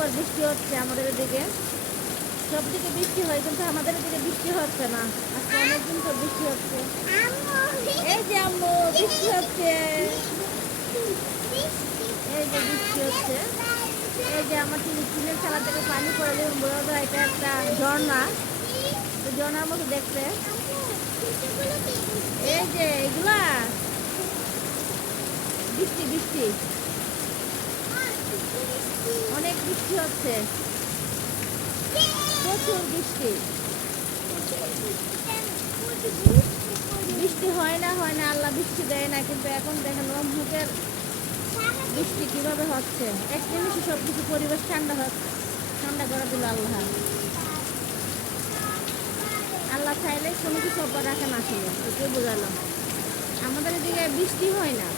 পর বৃষ্টি হচ্ছে আমাদের এদিকে। সব দিকে বৃষ্টি হয় কিন্তু আমাদের এদিকে বৃষ্টি হচ্ছে না। আজকে অনেকদিন তো বৃষ্টি হচ্ছে। এই যে আম্মু বৃষ্টি হচ্ছে, এই যে বৃষ্টি হচ্ছে। এই যে আমার টিনের চালা থেকে পানি পড়ে দেখুন, বোঝা যায় এটা একটা ঝর্ণা। তো ঝর্ণার মতো দেখতে। এই যে এগুলা বৃষ্টি বৃষ্টি অনেক বৃষ্টি হচ্ছে, প্রচুর বৃষ্টি। বৃষ্টি হয় না আল্লাহ বৃষ্টি দেয় না, কিন্তু এখন দেখেন রহমতের বৃষ্টি কিভাবে হচ্ছে। এক নিমিষে সব কিছু পরিবেশ ঠান্ডা করে দিল আল্লাহ। আল্লাহ চাইলে কোনো কিছু অপর রাখে না, আসলে এটাই বোঝালাম। আমাদের এদিকে বৃষ্টি হয় না,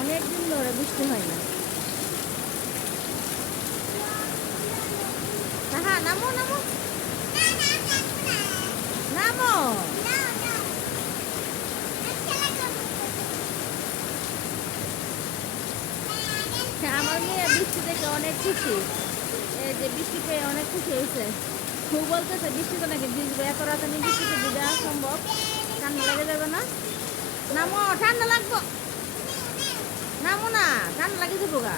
অনেক দিন ধরে বৃষ্টি হয় না। হ্যাঁ নামো নামো নামো। আমার মেয়ে বৃষ্টি দেখে অনেক খুশি। এই যে বৃষ্টি পেয়ে অনেক খুশি হয়েছে। খুব বলতেছে বৃষ্টিতে নাকি ভিজবে, এত রাতে নিয়ে বৃষ্টিতে ভিজা সম্ভব? ঠান্ডা লেগে যাবে না? নামো, ঠান্ডা লাগবো। নামো না, ঠান্ডা লাগে যাবো গা।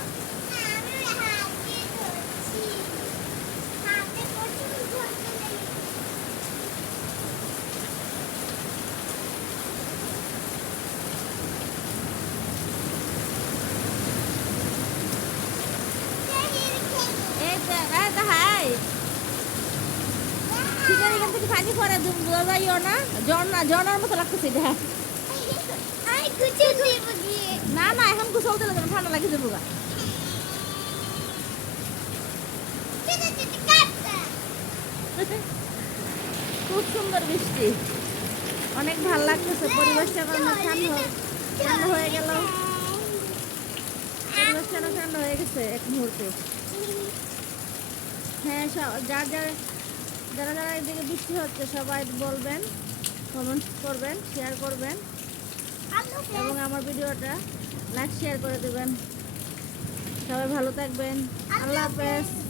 এখান থেকে পানি পরে বোঝা যাইও না, ঝর্ণার মতো লাগতেছে এটা। না না, এখন গোসল দিলে ঠান্ডা লাগে যাবো গা। খুব সুন্দর বৃষ্টি, অনেক ভালো লাগতেছে। পরিবেশটা ঠান্ডা হয়ে গেল, পরিবেশটা ঠান্ডা হয়ে গেছে এক মুহূর্তে। হ্যাঁ, যারা যারা এদিকে বৃষ্টি হচ্ছে সবাই বলবেন, কমেন্ট করবেন, শেয়ার করবেন এবং আমার ভিডিওটা লাইক শেয়ার করে দেবেন। সবাই ভালো থাকবেন। আল্লাহ হাফেজ।